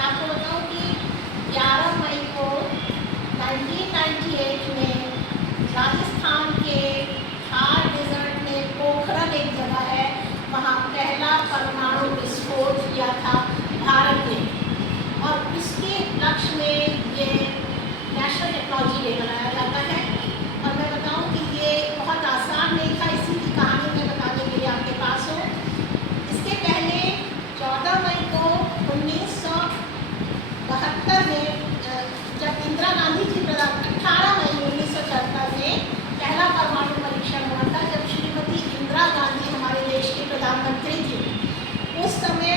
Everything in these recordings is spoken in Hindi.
आपको बताऊं कि 11 मई को 1998 में राजस्थान के थार डेजर्ट में पोखरण एक जगह है, वहाँ पहला परमाणु विस्फोट किया था भारत ने। और इसके उपलक्ष्य में ये नेशनल टेक्नोलॉजी डे मनाया जाता है। और मैं बताऊं कि ये बहुत आसान नहीं था, इसी की कहानी मैं बताने के लिए आपके पास हूँ। इसके पहले 14 मई को 1972 में जब इंदिरा गांधी जी 18 मई 1974 में पहला परमाणु परीक्षण हुआ था, जब श्रीमती इंदिरा गांधी हमारे देश की प्रधानमंत्री थी। उस समय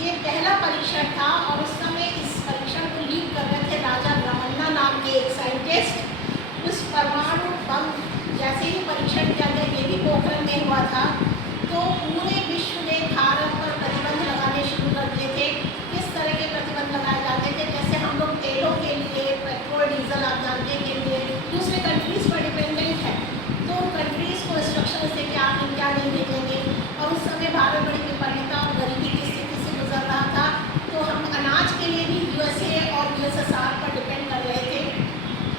ये पहला परीक्षण था और उस समय इस परीक्षण को लीड कर रहे थे राजा ब्रह्मण्णा नाम के एक साइंटिस्ट। उस परमाणु बम जैसे ही परीक्षण किया गया, ये भी पोखरण में हुआ था, तो पूरे विश्व ने भारत पर प्रतिबंध लगाने शुरू कर दिए थे। किस तरह के प्रतिबंध लगाए जाते थे, जैसे हम लोग तेलों के लिए, पेट्रोल डीजल आप जानते के लिए दूसरे कंट्रीज पर डिपेंडेंट है, तो कंट्रीज को इंस्ट्रक्शन थे कि आप क्या नहीं भेजेंगे। और उस समय भारत बड़ी विपन्नता और गरीबी की स्थिति से गुजर रहा था, तो हम अनाज के लिए भी यूएसए और यूएसएसआर पर डिपेंड कर रहे थे।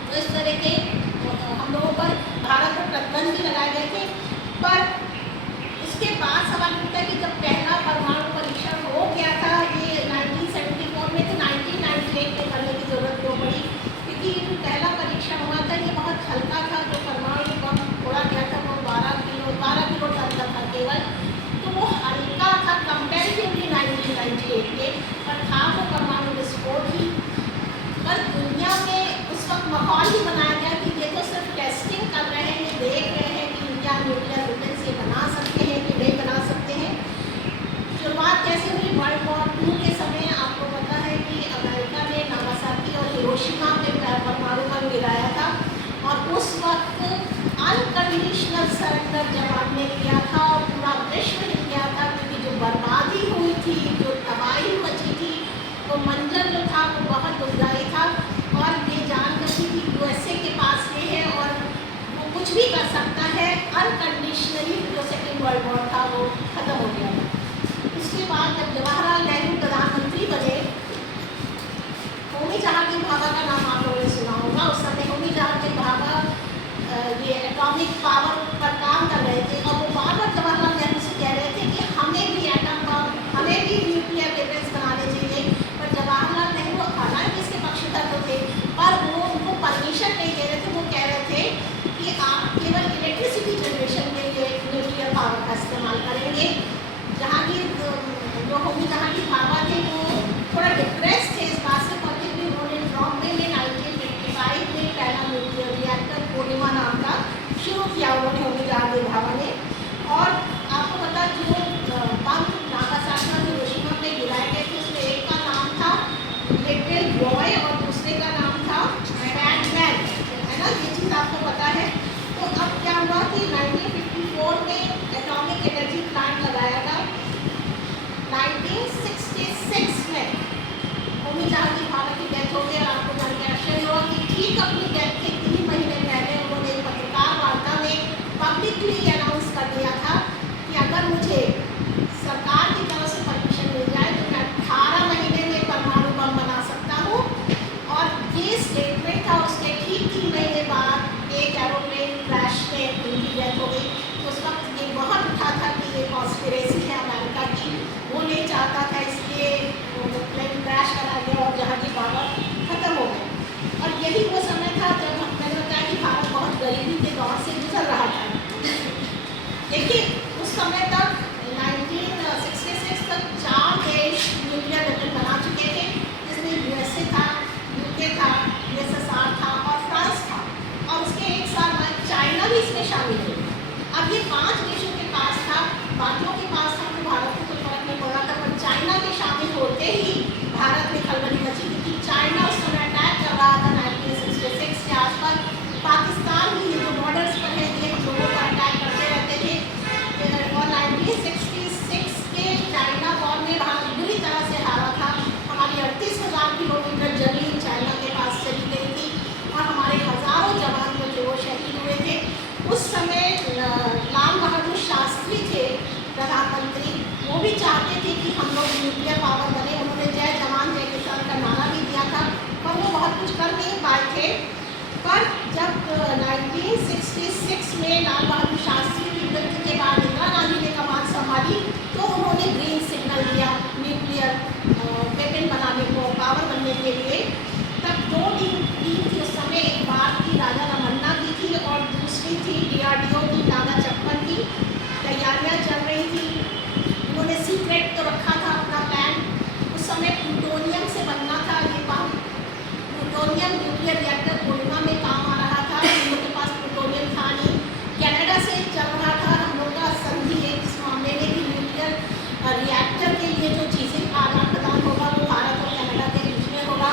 तो इस तरह के हम लोगों पर भारत पर प्रतिबंध भी लगाए गए थे। पर इसके बाद सवाल उठता है कि जब पहला परमाणु परीक्षण हो गया था, ये 1974 में, तो 1998 में करने की जरूरत क्यों पड़ी? क्योंकि जो पहला परीक्षण हुआ था ये बहुत हल्का था। जो परमाणु बम फोड़ा गया था वो 12 किलो टन का था केवल, तो वो हल्का था कंपेरेटिवली 1998 में, पर था वो परमाणु विस्फोट ही। पर दुनिया में उस वक्त माहौल ही बनाया गया कि ये तो सिर्फ टेस्टिंग कर रहे हैं, ये देख रहे हैं कि क्या न्यूक्लियर वेपन्स ये बना सकते हैं कि नहीं बना सकते हैं। शुरुआत कैसे हुई? वर्ल्ड वॉर 2 के समय आपको पता है कि अमेरिका ने नागासाकी और हिरोशिमा पे परमाणु बम गिराया था, और उस वक्त अनकंडीशनल सरेंडर जवाब ने किया था और पूरा विश्व हिल गया था, क्योंकि जो बर्बादी हुई थी, जो तबाही मची थी, वो मंजर जो था वो बहुत दुखदाई था। और ये जानकर कि यूएसए के पास ये है और वो कुछ भी कर सकता है, अनकंडीशनली जो सेकेंड वर्ल्ड वॉर था वो खत्म हो गया था। इसके बाद जब जवाहरलाल नेहरू प्रधानमंत्री बने, होमी जहांगीर भाभा का नाम आप लोगों ने सुना होगा। उस समय होमी जहांगीर भाभा ये एटॉमिक पावर पर काम कर रहे थे, और वो बार बार जवाहरलाल नेहरू से कह रहे थे कि हमें भी एटम बम, हमें भी न्यूक्लियर वेपन्स बनाने चाहिए। पर जवाहरलाल नेहरू हालांकि इसके पक्षधर तो थे, पर वो उनको परमिशन नहीं दे रहे थे। वो कह रहे थे कि आप केवल इलेक्ट्रिसिटी जनरेशन के लिए न्यूक्लियर पावर का इस्तेमाल करेंगे। जो होमी जहांगीर भाभा थे वो थोड़ा डिप्रेस थे इस बात से, पॉलिटिकली उन्होंने बॉम्बे में 1955 में पहला न्यूक्लियर रिएक्टर पूर्णिमा नाम का शुरू किया उन्होंने, होमी जहांगीर भाभा ने। और आपको पता जो बम नागासाकी और हिरोशिमा में गिराए गए थे, उसमें एक का नाम था लिटिल बॉय और दूसरे का नाम था बैड मैन, है ना, ये चीज़ आपको पता है। तो अब क्या हुआ कि 1954 में एटॉमिक एनर्जी प्लांट लगाया था। 1966 में होमी जहांगीर भाभा की डेथ हो गई। आपको जानकर आश्चर्य हुआ कि ठीक अपनी डेथ के 3 महीने पहले उन्होंने एक पत्रकार वार्ता में पब्लिकली अनाउंस कर दिया था कि अगर मुझे सरकार की तरफ से परमिशन मिल जाए तो मैं 18 महीने में परमाणु बम बना सकता हूँ। और ये स्टेटमेंट था, उसके ठीक 3 महीने बाद एक एरोप्लेन क्रैश में उनकी डेथ हो गई। तो उस वक्त ये बहुत उठा था कि ये कॉन्स्पिरेसी है अमेरिका की, वो नहीं चाहता था, इसलिए वो प्लेन क्रैश करा गया और जहांगीर भाभा खत्म हो गए। और यही वो समय था जब मैंने बताया कि भारत बहुत गरीबी के दौर से गुजर रहा था। देखिए उस समय तक 1966 तक 4 देश न्यूक्लियर वेपन बना चुके थे, जिसमें यूएसए था, यूके था, यूएसएसआर था और फ्रांस था। और उसके एक साल बाद चाइना भी इसमें शामिल हुई। अब ये 5 देशों के पास था, बाकियों के पास था, तो भारत को कोई फर्क नहीं पड़ा था। पर चाइना के शामिल होते ही भारत में खलबली मची, क्योंकि चाइना उस समय अटैक कर रहा था 1966 के आसपास। पाकिस्तान भी जो बॉर्डर्स पर पर जब 1966 में लाल बहादुर शास्त्री की मृत्यु के बाद इंदिरा गांधी ने कमान संभाली तो उन्होंने ग्रीन सिग्नल दिया न्यूक्लियर वेपन बनाने को, पावर बनने के लिए। तब दो टीम थी उस समय, एक भारत की राजा रमन्ना की थी और दूसरी थी DRDO की नागा चप्पन की। तैयारियां चल रही थी, उन्होंने सीक्रेट तो रखा था अपना प्लान। उस समय प्लूटोनियम से बनना था ये बम। प्लूटोनियम न्यूक्लियर रिएक्टर कोहिमा में काम आ रहा था, हम लोग के पास प्लूटोनियम था नहीं। कनाडा से चल रहा था हम लोग का संधि इस मामले में कि न्यूक्लियर रिएक्टर के लिए जो चीज़ें आदान प्रदान होगा वो भारत और कनाडा के बीच में होगा।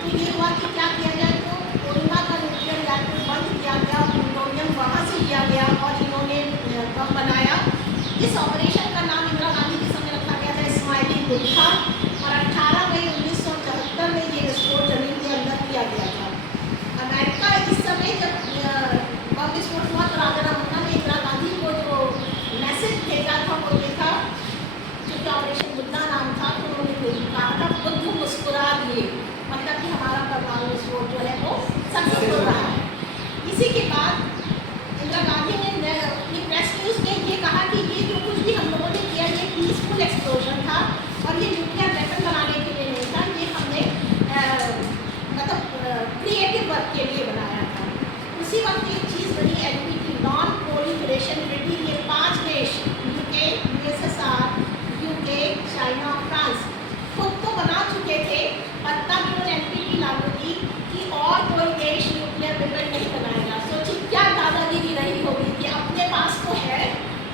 तो ये हुआ कि क्या किया जाए, तो कोहिमा का न्यूक्लियर रिएक्टर बंद किया गया, प्लूटोनियम वहाँ से लिया गया और इन्होंने बम बनाया। इस ऑपरेशन का नाम इंदिरा गांधी के समय रखा गया था स्माइलिंग बुद्धा और 18 मई 1974 में ये विस्फोट जमीन के अंदर किया गया था। अमेरिका इस समय जब बम विस्फोट हुआ तो राजा रमन्ना ने इंदिरा गांधी को जो मैसेज भेजा था वो ये था, क्योंकि ऑपरेशन बुद्धा नाम था, तो उन्होंने कहा था बुद्ध मुस्कुरा दिए, मतलब कि हमारा परमाणु विस्फोट जो है वो सक्सेसफुल रहा है। इसी के बाद इंदिरा गांधी ने अपनी प्रेस न्यूज़ में ये कहा कि ये जो कुछ भी हम लोगों ने किया ये पीसफुल एक्सप्लोजन था और ये न्यूक्लियर वेपन बनाने के लिए नहीं था, ये हमने मतलब क्रिएटिव वर्क के लिए बनाया था। उसी वक्त एक चीज़ बनी NPT, नॉन प्रोलिफरेशन ट्रीटी। ये 5 देश UK, USSR, UK, चाइना और फ्रांस खुद तो बना चुके थे, पर तब उन्होंने NPT लागू की कि और कोई देश न्यूक्लियर वेपन नहीं बनाएगा। सोचिए क्या दादागिरी रही होगी कि अपने पास तो है,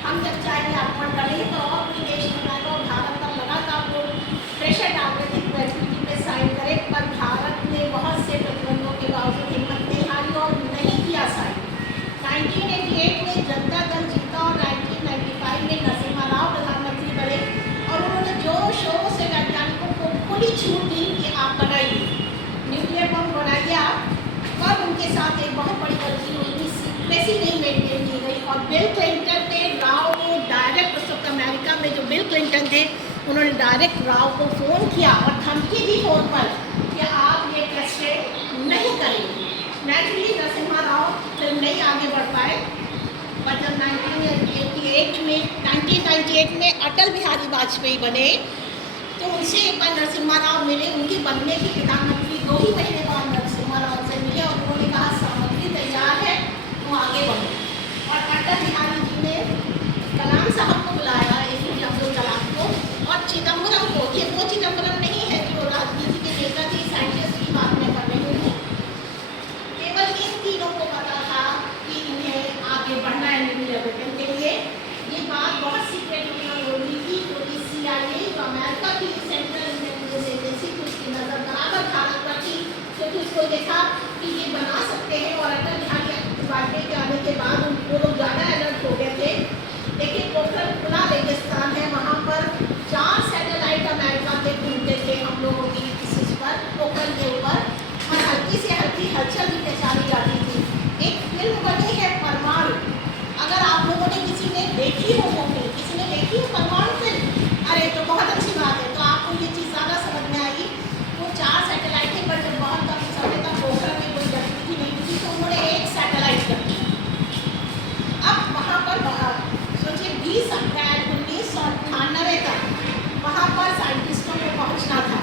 हम जब चाहेंगे आक्रमण करेंगे तो और कोई देश नहीं बनाएगा। और भारत तब लगातार वो प्रेशर डाल रहे थे कि NPT में साइन करे, पर भारत ने बहुत से प्रतिबंधों के बावजूद हिम्मत नहीं हारी और नहीं किया साइन। 1988 में जनता दल जीता और 1995 में नरसिम्हा राव प्रधानमंत्री बने और उन्होंने जोरों शोरों से वैज्ञानिकों को खुली छूट दी कि आप बनाइए न्यूक्लियर बम बनाइए आप। पर उनके साथ एक बहुत बड़ी गलती हुई थी, सीक्रेसी नहीं मेंटेन की गई और बिल क्लिंटन ने राव को डायरेक्ट, उस वक्त अमेरिका में जो बिल क्लिंटन थे उन्होंने डायरेक्ट राव को फ़ोन किया और धमकी दी फ़ोन पर कि आप ये टेस्ट नहीं करेंगे। नेचुरली नरसिम्हा राव फिर नहीं आगे बढ़ पाए, पर जब 1998 में अटल बिहारी वाजपेयी बने तो उनसे एक बार नरसिम्हा राव मिले। उनके बनने के प्रधानमंत्री 2 ही महीने बाद नरसिम्हा राव से मिले और उन्होंने कहा सामग्री तैयार है, तो आगे बढ़ो। और अटल बिहारी जी ने कलाम साहब को बुलाया, APJ अब्दुल कलाम को, और चिदम्बरम को। ये वो चिदम्बरम नहीं है जो राजनीति के नेता थे, साइंटिस्ट की बात मैं कर रही हूँ। केवल इन तीनों को पता था कि इन्हें आगे बढ़ना है न्यूक्लियर वेपन के लिए। ये बात बहुत सीक्रेट में हो रही थी, क्योंकि CIA जो अमेरिका की सेंट्रल इंटेलिजेंस एजेंसी थी उसकी नज़र बराबर भारत पर थी, क्योंकि उसको देखा कि ये बना सकते हैं। और अटल बिहारी वाजपेयी के आने के बाद उनको लोग ज़्यादा अलर्ट हो गए थे। देखिए पोखरण खुला रेगिस्तान है, वहाँ पर 4 सैटेलाइट अमेरिका के घूमते थे हम लोगों की इस पर पोखरण के ऊपर, और हल्की से हल्की हलचल भी पहचानी जाती थी। एक फिल्म बनी है परमाणु, अगर आप लोगों ने किसी ने देखी हो मूवी, किसी ने देखी हो परमाणु फिल्म, अरे तो बहुत अच्छी बात है, तो आपको ये चीज़ ज़्यादा समझ में आएगी। वो 4 सैटेलाइटें पर जब बहुत कम समय तक पोखरण में कोई गतिविधि नहीं थी तो उन्होंने एक सैटेलाइट कर दी। अब वहाँ पर सोचिए 20 अप्रैल 1998 तक वहाँ पर साइंटिस्टों को पहुँचना था।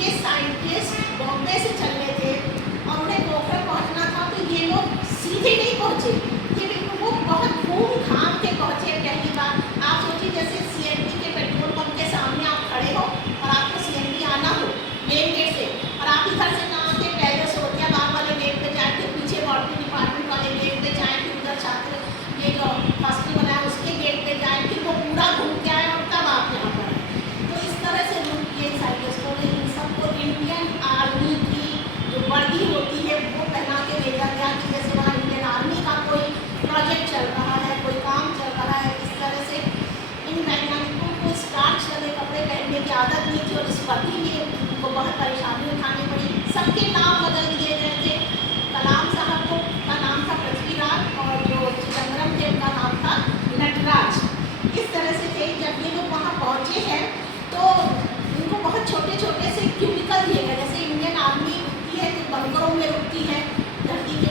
ये साइंटिस्ट बॉम्बे से चल रहे थे और उन्हें पोखरण पहुँचना था, तो ये लोग सीधे नहीं पहुँचे, ये बिल्कुल वो बहुत घूम घाम के पहुँचे। पहली बार आप सोचिए जैसे CNG के पेट्रोल पंप के सामने आप खड़े हो और आपको CNG आना हो मेन गेट से, और आप इधर से ना आके पहले सोतियाबाग वाले गेट पे जाए, फिर पीछे बॉटनी डिपार्टमेंट वाले गेट पे जाए, फिर उधर छात्र ये जो हॉस्टल बनाया उसके गेट पे जाए, फिर वो पूरा घूम के आए और तब आप यहाँ पर आए। तो इस तरह से रूट किए साइंटिस्टों ने। इन सबको इंडियन आर्मी की जो वर्दी होती है वो पहना के भेजा गया कि जैसे वहाँ इंडियन आर्मी का कोई प्रोजेक्ट चल रहा है, कोई काम चल रहा है। इस तरह से इन वैज्ञानिकों को स्टार्च वाले कपड़े पहनने की आदत नहीं थी और इस वर्दी में उनको बहुत परेशानी उठानी पड़ी। सबके नाम बदल दिए गए थे। कलाम साहब को का नाम था पृथ्वीराज और जो चिदम्बरम थे उनका नाम था नटराज। इस तरह से थे। जब ये लोग वहाँ पहुँचे हैं तो उनको बहुत छोटे छोटे से क्यूबिकल दिए गए, जैसे इंडियन आर्मी रुकती है तो बंकरों में रुकती है धरती के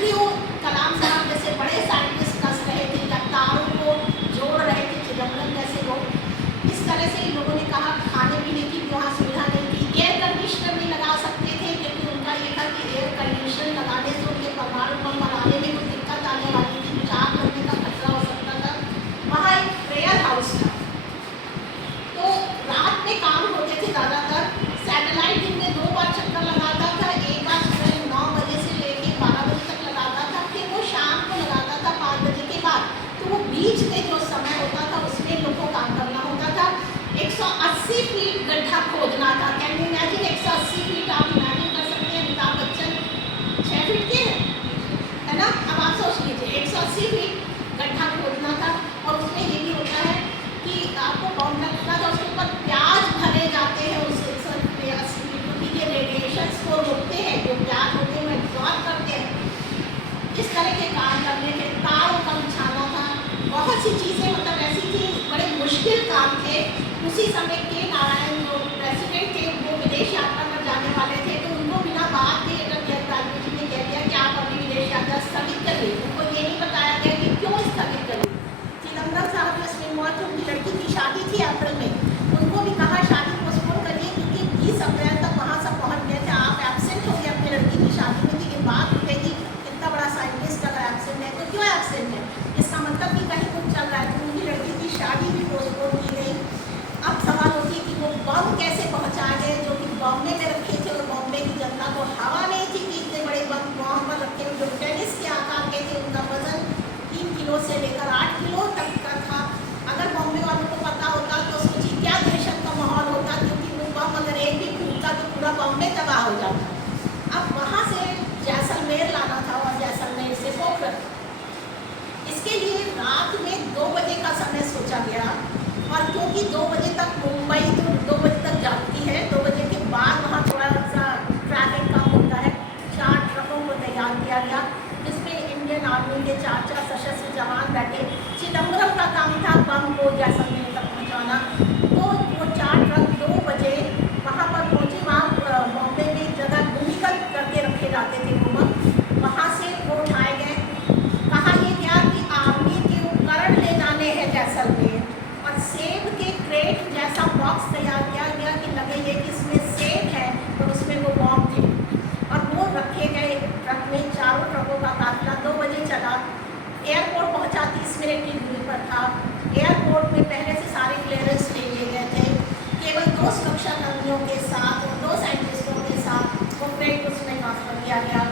डिग्रियों कलाम साहब जैसे बड़े साइंटिस्ट कस रहे थे या तारों को जोड़ रहे थे चिदम्बरम जैसे लोग। इस तरह से इन लोगों ने कहा खाने पीने की भी वहाँ सुविधा नहीं थी, एयर कंडीशनर नहीं लगा सकते थे क्योंकि उनका ये था कि एयर कंडीशनर लगाने से उनके परमाणु बम बनाने में कुछ दिक्कत आने वाली थी, कुछ आग लगने का खतरा हो सकता था। वहाँ एक प्रेयर हाउस था, तो रात में काम होते थे ज़्यादातर। सैटेलाइट दिन में 2 बार चक्कर लगाता था, एक बार सुबह 9 बजे से लेके 12 बजे तक लगाता था, फिर वो शाम को लगाता था 5 बजे के बाद। तो वो बीच में जो समय होता था उसमें लोगों को काम करना होता था। 180 फीट गड्ढा खोदना था। Can you imagine 180 feet? आप इमेजिन कर सकते हैं अमिताभ बच्चन 6 फीट के हैं, है ना? अब आप सोच लीजिए 180 फीट गड्ढा खोदना था। और उसमें ये भी होता है कि आपको बम लगता था, उसके ऊपर प्याज भरे जाते हैं उस 180 फीट, क्योंकि ये रेडिएशंस को रोकते हैं, जो प्याज होते हैं वो एब्जॉर्ब करते हैं। इस तरह के काम करने के तारों का बिछाना था, बहुत सी चीज़ें मतलब ऐसी थी, बड़े मुश्किल काम थे। उसी समय के नारायण जो प्रेसिडेंट थे वो विदेश यात्रा पर जाने वाले थे, तो उनको बिना बात के अटल बिहारी जी ने कह दिया कि आप अपनी विदेश यात्रा स्थगित करिए। उनको ये नहीं बताया गया कि क्यों स्थगित करिए। चिदम्बरम साहब जो इसमें मौत, उनकी लड़की की शादी थी अप्रैल में, उनको भी कहा शादी पोस्टपोन करिए क्योंकि 20 अप्रैल तक वहाँ सब पहुँच गए थे। आप एब्सेंट हो गए अपनी लड़की की शादी में, लेकिन बात उठेगी इतना बड़ा साइंटिस्ट अगर एब्सेंट है तो क्यों एब्सेंट है, इसका मतलब कि कहीं कुछ चल रहा है। तो उनकी लड़की की शादी भी पोस्टपोन की गई। अब सवाल होती है कि वो बम कैसे पहुँचाए गए जो कि बॉम्बे में रखे थे, और बॉम्बे की जनता को हवा नहीं थी कि इतने बड़े बम वहाँ पर रखे हुए, जो टेनिस के आकार के थे, उनका वजन 3 किलो से लेकर 8 किलो तक का था। अगर बॉम्बे वालों को पता होता तो सोचिए क्या दहशत का माहौल होता, क्योंकि वो बम अगर एक भी फूटता तो पूरा बॉम्बे तबाह हो जाता। अब वहाँ से जैसलमेर लाना था और जैसलमेर से पोखरण। इसके लिए रात में 2 बजे का समय सोचा गया, और क्योंकि 2 बजे तक मुंबई तो 2 बजे तक जाती है, 2 बजे के बाद वहाँ थोड़ा सा ट्रैफिक कम होता है। 4 ट्रकों को तैयार किया गया जिसमें इंडियन आर्मी के 4 सशस्त्र जवान बैठे। चिदम्बरम का काम था बम को जैसलमेर तक पहुँचाना। तो वो 4 ट्रक 2 बजे वहाँ पर पहुँचे। वहाँ बॉम्बे में एक जगह भूमिगत करके रखे जाते थे बम, वहाँ से वो उठाए गए। कहा ये क्या कि आर्मी के उपकरण ले जाने हैं जैसलमेर, और सेब के क्रेट जैसा बॉक्स तैयार किया गया कि लगे ये कि इसमें सेब है, और उसमें वो बॉम्ब थे, और वो रखे गए ट्रक में। 4 ट्रकों का काफिला 2 बजे चला। एयरपोर्ट पहुंचा 30 मिनट की दूरी पर था। एयरपोर्ट में पहले से सारे क्लियरेंस ले लिए गए थे। केवल 2 सुरक्षा कर्मियों के साथ और 2 साइंटिस्टों के साथ वो क्रेट उसमें ट्रांसफर किया गया।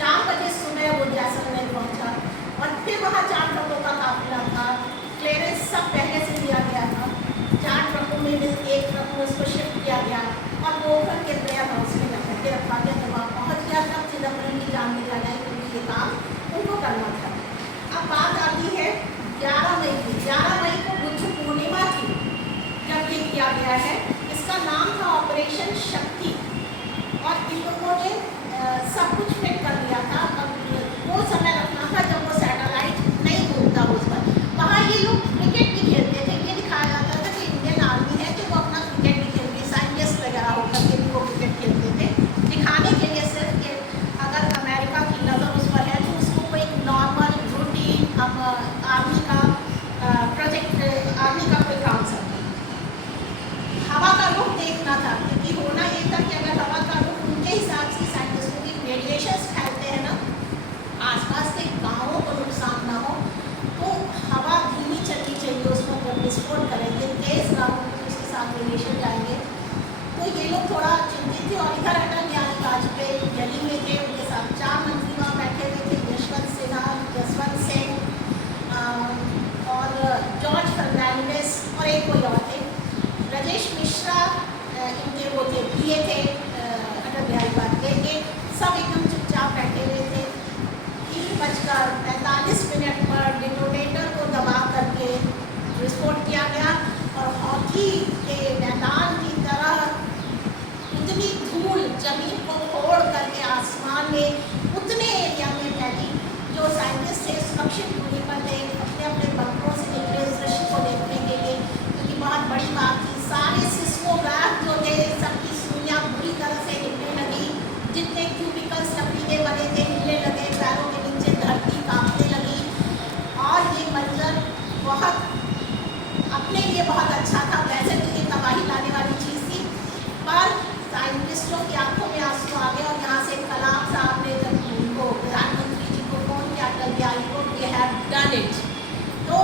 4 बजे सुबह वो जैसलमेर पहुँचा, और फिर वहाँ 4 ट्रकों का काफिला था। क्लियरेंस सब पहले से दिया गया था। 4 ट्रकों में एक ट्रक में उसको शिफ्ट किया गया, और पोखरण के प्रेयर हाउस में रख के रखा गया। जब वहाँ पहुँच गया तब चिदम्बरम की जान निकल गई, क्योंकि ये काम उनको करना था। अब बात आती है 11 मई की। 11 मई को बुद्ध पूर्णिमा थी जब ये किया गया है। इसका नाम था ऑपरेशन शक्ति, और इन लोगों ने सब कुछ फिट कर लिया था। अब वो समय रखना था जब वो सैटेलाइट नहीं घूमता उस पर। वहाँ ये लोग क्रिकेट भी खेलते थे। ये दिखाया जाता था कि इंडियन आर्मी है कि वो अपना क्रिकेट भी खेलती है, साइंटिस्ट वगैरह होकर के भी वो क्रिकेट खेलते थे, दिखाने के लिए सिर्फ कि अगर अमेरिका की नज़र उस पर है तो उसको कोई नॉर्मल रूटीन आर्मी का प्रोजेक्ट, आर्मी का कोई काम सब हवा का रुख देखना था। क्योंकि होना ये था कि अगर हवा का रुख उनके हिसाब से साइंटिस्टों की रेडिएशंस फैलते हैं ना, आसपास के गाँवों को नुकसान ना हो, तो हवा धीमी चलनी चाहिए। उसमें जब विस्फोट करेंगे तेज़ ना हो तो उसके साथ रेडिएशन जाएंगे। तो ये लोग थोड़ा चिंतित थे। और इधर अटल बिहारी वाजपेयी दिल्ली में थे, उनके साथ 4 मंत्री वहाँ बैठे हुए थे, यशवंत सिन्हा, जसवंत सिंह और जॉर्ज फर्नांडिस, और एक कोई और थे, राजेश मिश्रा इनके वो थे, पीए थे अटल बिहारी वाजपेयी के। सब एकदम चुपचाप बैठे हुए थे। 3:45 पर डिटोनेटर को दबा करके विस्फोट किया गया, और हॉकी के मैदान की तरह उतनी धूल जमीन को फोड़ करके आसमान में उतने एरिया में फैली। जो साइंटिस्ट थे सुरक्षित दूरी पर थे, अपने अपने बंकरों से निकले उस दृश्य को देखने के लिए, क्योंकि बहुत बड़ी बात थी। सारे सिस्मोग्राफ जो थे सबकी सुइयाँ बुरी तरह से हिलने लगी। जितने क्यूबिकल्स लकड़ी के बने थे हिलने लगे, पैरों के वैज्ञानिकों वी हैव डन इट। तो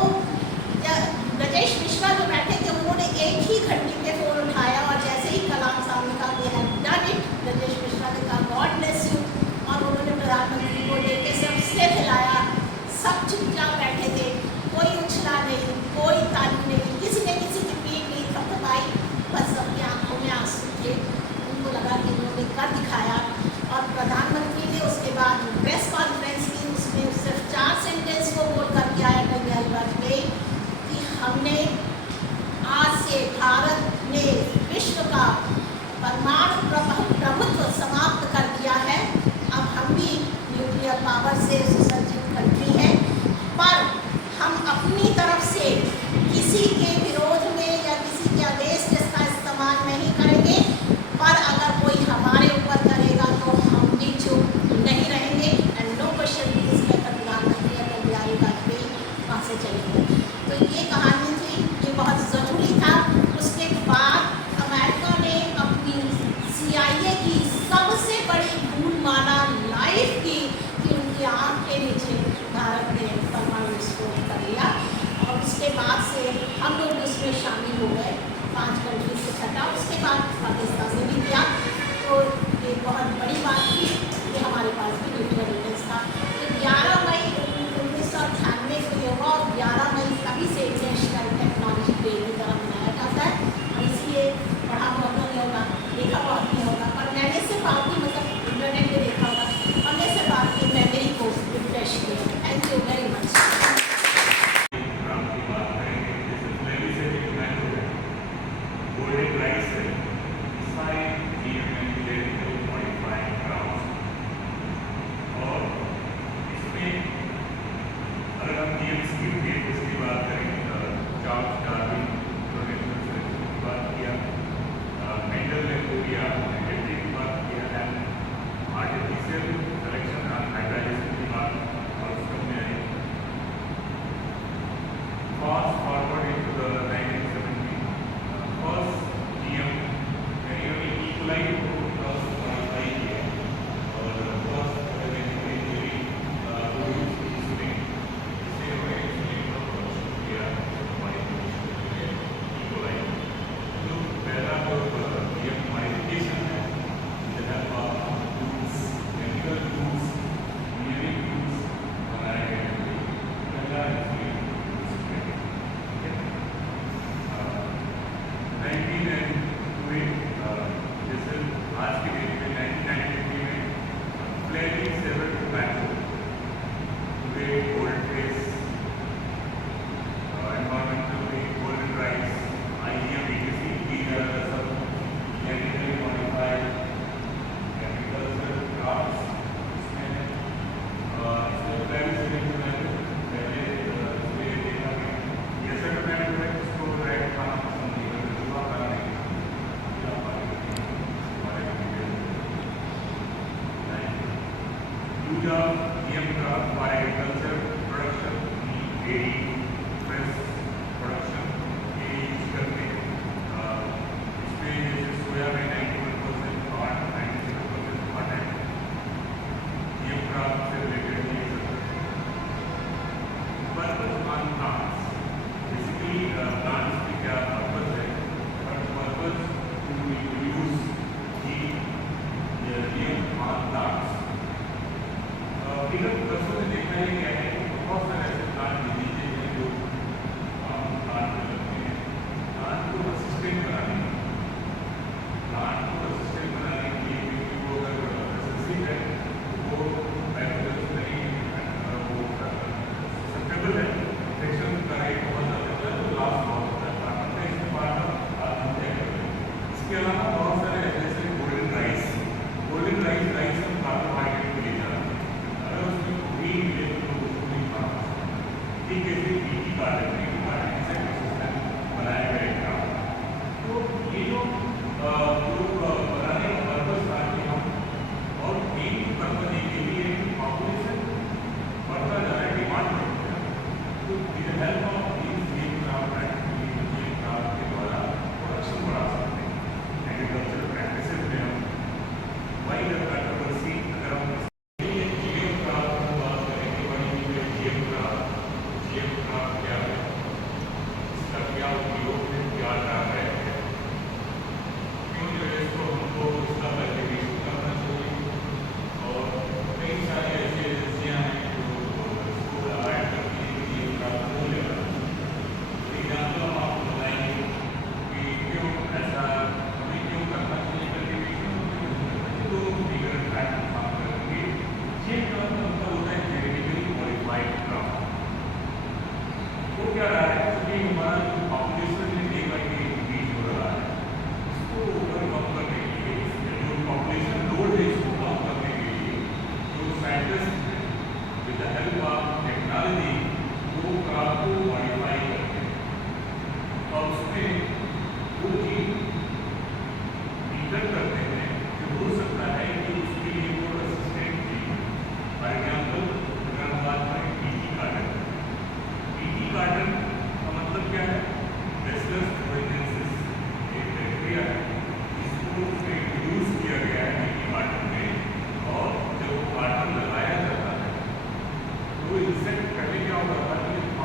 ब्रजेश मिश्रा जो बैठे थे उन्होंने एक ही घंटे पे फ़ोन उठाया और जैसे ही कलाम साहब ने कहा we have done it, Brajesh Mishra ने कहा गॉड ब्लेस यू, और उन्होंने प्रधानमंत्री को देख के सबसे हिलाया। सब चुपचाप बैठे थे, कोई उछला नहीं, कोई ताली नहीं, किसी ने किसी की पीठ नहीं थपथपाई, बस अपनी आंखों में आंसू थे। उनको लगा कि उन्होंने कर दिखाया। और प्रधानमंत्री ने उसके बाद प्रेस कॉन्फ्रेंस की, उसमें सिर्फ 4 सेंटेंस को बोल करके आया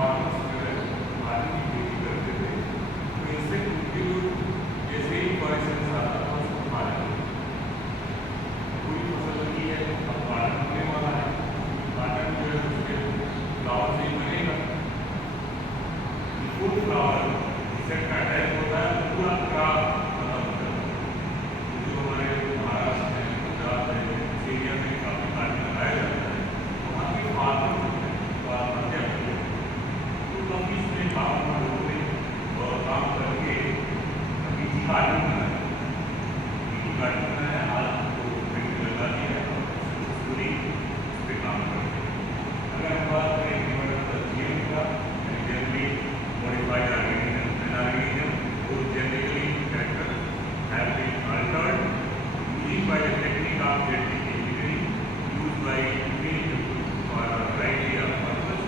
फार्मर्स जो है पानी की खेती करते थे, तो इससे उनके जो जैसे ही बारिश आता था उसको पानी पूरी फसल लगी है, अब गार्डन होने वाला है, गार्डन जो है उसके फ्लावर से ही बनेगा। फुल फ्लावर जिससे अटैच होता है पूरा क्रॉप खत्म हो जाता है। जो हमारे महाराष्ट्र में, गुजरात में, इस एरिया में काफ़ी पानी लगाया जाता है, वहाँ के फार्मर जो है वो आत्महत्या करते हैं। तो कभी इसमें काम ना होते और काम करके बीजी गार्डन बनाए, बीजी गार्डन बनाए, हाथ को पेड़ लगा दिया है और पूरी उस पर काम करते हैं। अगर हम बात करें जीएम का, generally modified organism whose genetically character have been altered using by the technique of genetic engineering used by individuals for a variety of purposes,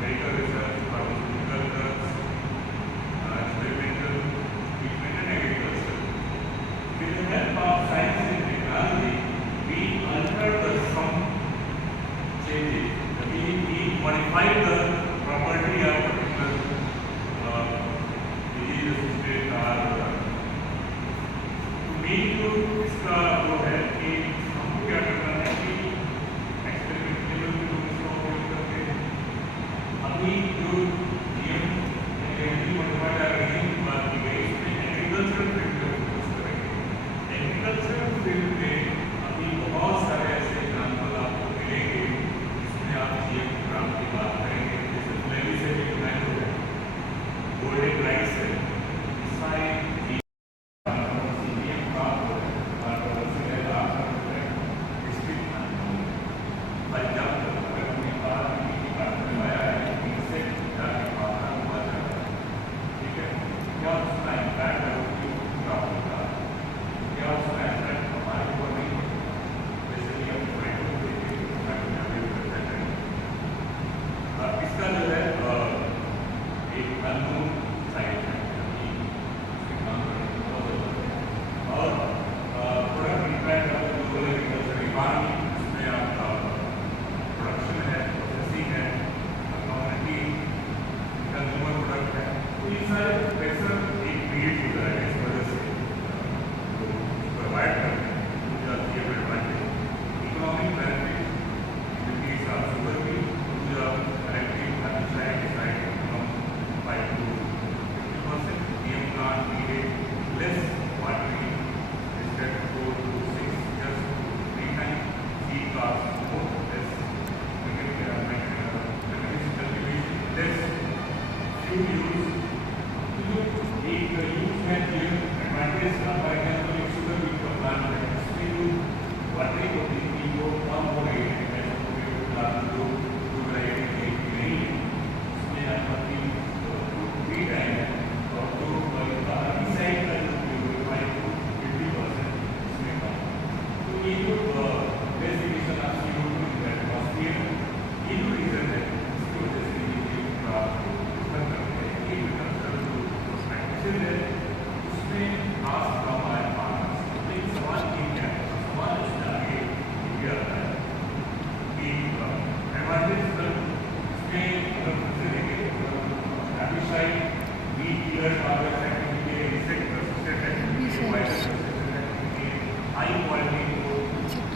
medical research, pharmaceutical drugs, experimental treatment and agriculture. With the help of science and technology, we altered the some changes. We modified the property of particular disease main जो इसका वो है कि हमको क्या करना है कि एक्सपेरिमेंट लेवल पे लोग इसका उपयोग करते हैं। अभी जो जीएम मॉडिफाइड ऑर्गेनिज्म की बात की गई इसमें एग्रीकल्चरल फील्ड पे फोकस करेंगे। एग्रीकल्चरल फील्ड में अभी बहुत सारे ऐसे एग्जाम्पल आपको मिलेंगे जिसमें आप जीएम प्रोग्राम की बात करेंगे, जैसे फ्लेवी से मैंगो है, गोल्डन राइस है, सारे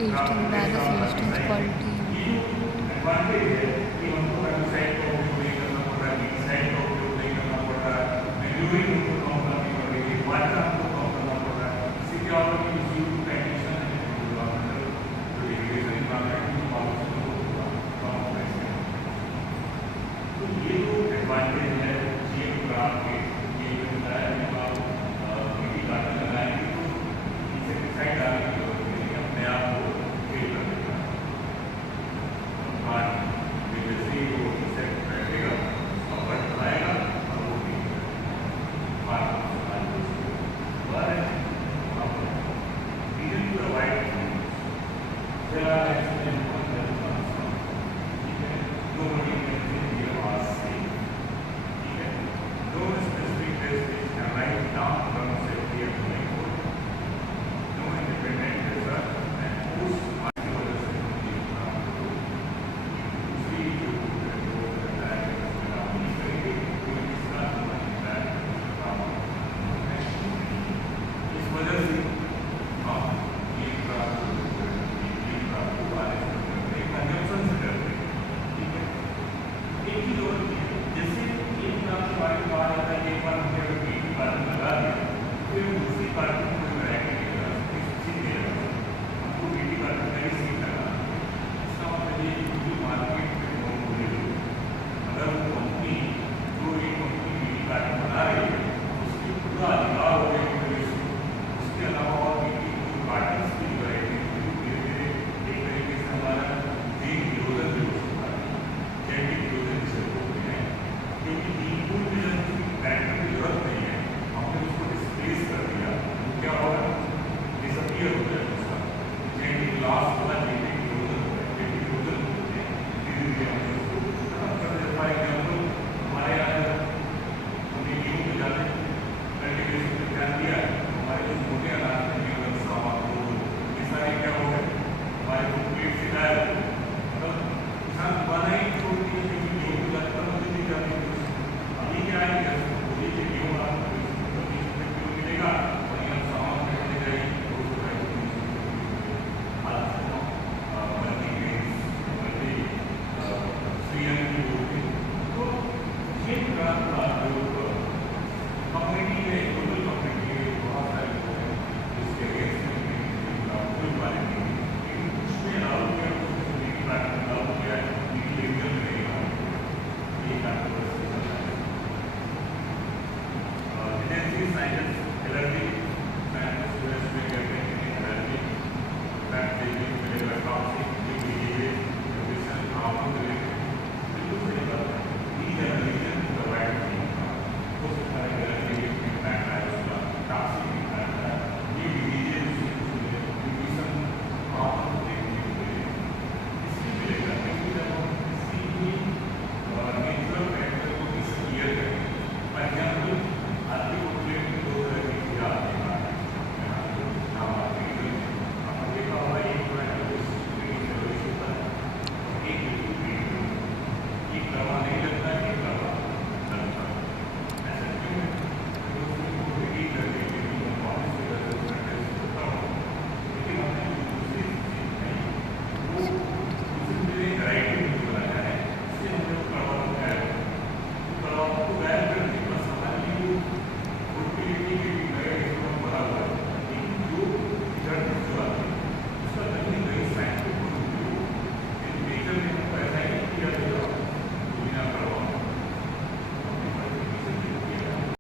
tasting by the substance quality.